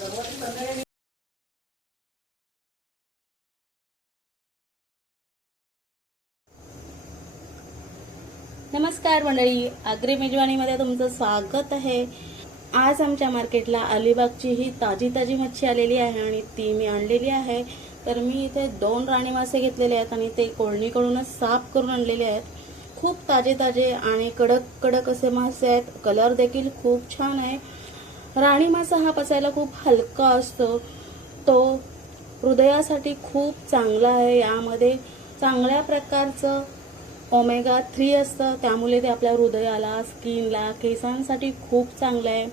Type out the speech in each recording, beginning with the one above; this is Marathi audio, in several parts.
नमस्कार मंडळी आग्री मेजवानीमध्ये तुमचं स्वागत आहे. आज आमच्या मार्केटला अलिबागची ही ताजी ताजी मच्छी आलेली आहे आणि ती मी आणलेली आहे. तर मी इथे दोन राणी मासे घेतलेले आहेत आणि ते कोळणीकडूनच साफ करून आणलेले आहेत. खूप ताजे ताजे आणि कडक कडक असे मासे आहेत. कलर देखील खूप छान आहे. राणी मासा हा पचायला खूप हलका असतो. तो हृदयासाठी खूप चांगला आहे. यामध्ये चांगल्या प्रकारचं ओमेगा थ्री असतं. त्यामुळे ते आपल्या हृदयाला स्किनला केसांसाठी खूप चांगलं आहे.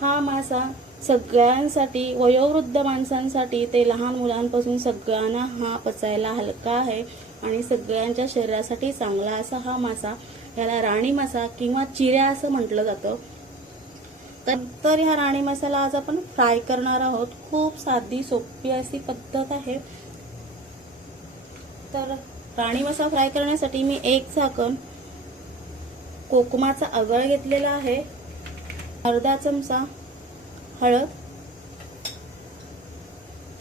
हा मासा सगळ्यांसाठी वयोवृद्ध माणसांसाठी ते लहान मुलांपासून सगळ्यांना हा पचायला हलका आहे आणि सगळ्यांच्या शरीरासाठी चांगला असा हा मासा याला राणी मासा किंवा चिऱ्या असं म्हटलं जातं. तर ह्या राणी मसाला आज आपण फ्राय करणार आहोत. खूप साधी सोपी अशी पद्धत आहे. तर राणी मसाला फ्राय करण्यासाठी मी एक झाकण कोकमाचा आगळ घेतलेला आहे. अर्धा चमचा हळद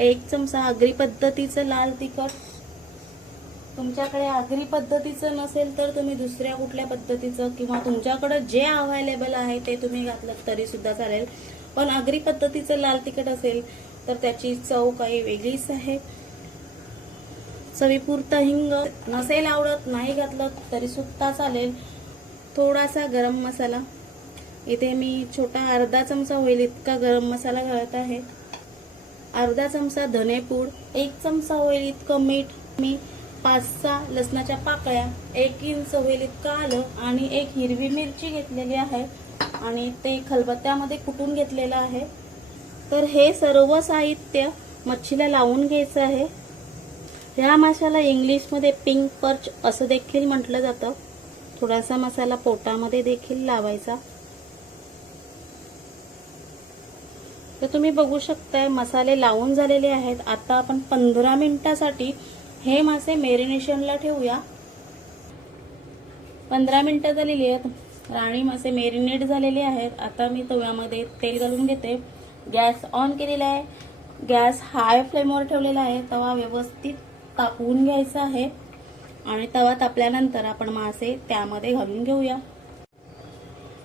एक चमचा आगरी पद्धतीचं लाल तिखट तुमच्याकडे आगरी पद्धतीचं नसेल तर तुम्ही दुसऱ्या कुठल्या पद्धतीचं किंवा तुमच्याकडे जे अवेलेबल आहे ते तुम्ही घातलं तरी सुद्धा चालेल. पण आगरी पद्धतीचं लाल तिखट असेल तर त्याची चव काही वेगळीच आहे. चवीपुरतं हिंग नसेल आवडत नाही घातलं तरी सुद्धा चालेल. थोडासा गरम मसाला. इथे मी छोटा अर्धा चमचा होईल इतका गरम मसाला घालत आहे. अर्धा चमचा धनेपूड एक चमचा होईल इतकं मीठ. मी पाच सहा लसणाच्या पाकळ्या एक इंच होईल इतकं आलं आणि एक हिरवी मिरची घेतलेली आहे आणि ते खलबत्त्यामध्ये कुटून घेतलेलं आहे. तर हे सर्व साहित्य मच्छीला लावून घ्यायचं आहे. ह्या माशाला इंग्लिशमध्ये पिंक पर्च असं देखील म्हटलं जातं. थोडासा मसाला पोटामध्ये देखील लावायचा. तर तुम्ही बघू शकताय मसाले लावून झालेले आहेत. आता आपण पंधरा मिनिटासाठी हे मासे मेरिनेशनला ठेवूया. पंधरा मिनटं झालेली आहेत. राणी मासे मेरिनेट झालेले आहेत. आता मी तव्यामध्ये तेल घालून घेते. गॅस ऑन केलेला आहे. गॅस हाय फ्लेमवर ठेवलेला आहे. तवा व्यवस्थित तापवून घ्यायचा आहे. आणि तवा तापल्यानंतर आपण मासे त्यामध्ये घालून घेऊया.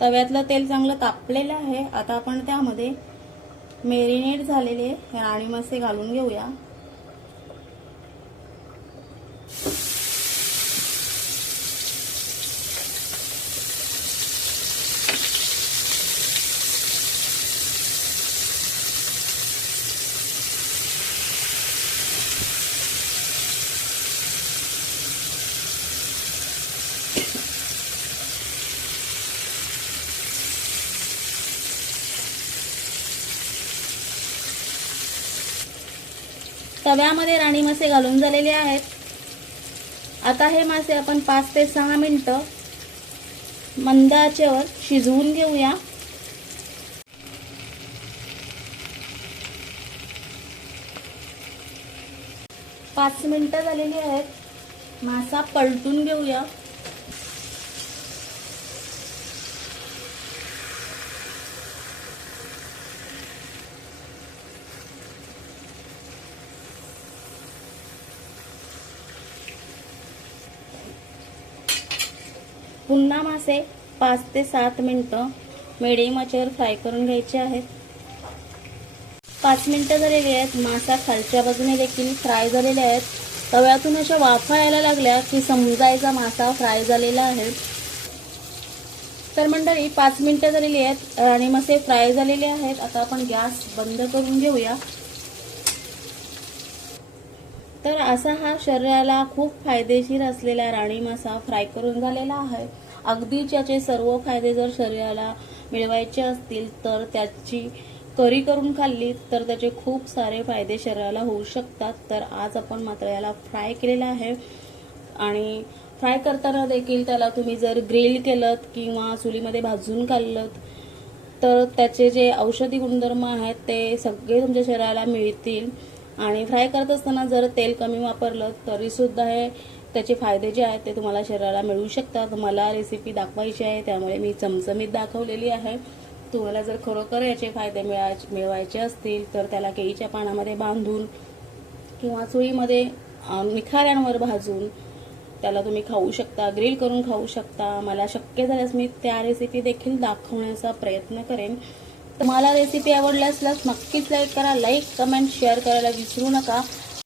तव्यातलं तेल चांगलं तापलेलं आहे. आता आपण त्यामध्ये मेरिनेट झालेले राणी मासे घालून घेऊया. तव्यामध्ये राणी मासे घालून झालेले आहेत. आता हे मासे आपण पाच ते सहा मिनटं मंद आचेवर शिजवून घेऊया. पाच मिनटं झालेली आहेत. मासा पलटून घेऊया. पुन्हा मासे पाच ते सात मिनटं मिडियम आचेवर फ्राय करून घ्यायचे आहेत. पाच मिनिटं झालेली आहेत मासा खालच्या बाजूने देखील फ्राय झालेले आहेत. तव्यातून अशा वाफा यायला लागल्या की समजायचा मासा फ्राय झालेला आहे. तर मंडळी पाच मिनिटं झालेली आहेत आणि मासे फ्राय झालेले आहेत आता आपण गॅस बंद करून घेऊया. तर असा हा शरीराला खूप फायदेशीर असलेला राणी मासा फ्राय करून झालेला आहे. अगदीच याचे सर्व फायदे जर शरीराला मिळवायचे असतील तर त्याची करी करून खाल्ली तर त्याचे खूप सारे फायदे शरीराला होऊ शकतात. तर आज आपण मात्र याला फ्राय केलेला आहे. आणि फ्राय करताना देखील त्याला तुम्ही जर ग्रिल केलं किंवा चुलीमध्ये भाजून खाल्लं तर त्याचे जे औषधी गुणधर्म आहेत ते सगळे तुमच्या शरीराला मिळतील. आणि फ्राय करत असताना जर तेल कमी वापरलं तरीसुद्धा हे त्याचे फायदे जे आहेत ते तुम्हाला शरीराला मिळू शकतात. मला रेसिपी दाखवायची आहे त्यामुळे मी चमचमीत दाखवलेली आहे. तुम्हाला जर खरोखर याचे फायदे मिळा मिळवायचे असतील तर त्याला केळीच्या पानामध्ये बांधून किंवा चुळीमध्ये निखाऱ्यांवर भाजून त्याला तुम्ही खाऊ शकता ग्रिल करून खाऊ शकता. मला शक्य झाल्यास मी त्या रेसिपी देखील दाखवण्याचा प्रयत्न करेन. तुम्हाला रेसिपी आवडल्यास असल्यास नक्कीच लाईक करा. लाईक कमेंट शेअर करायला विसरू नका.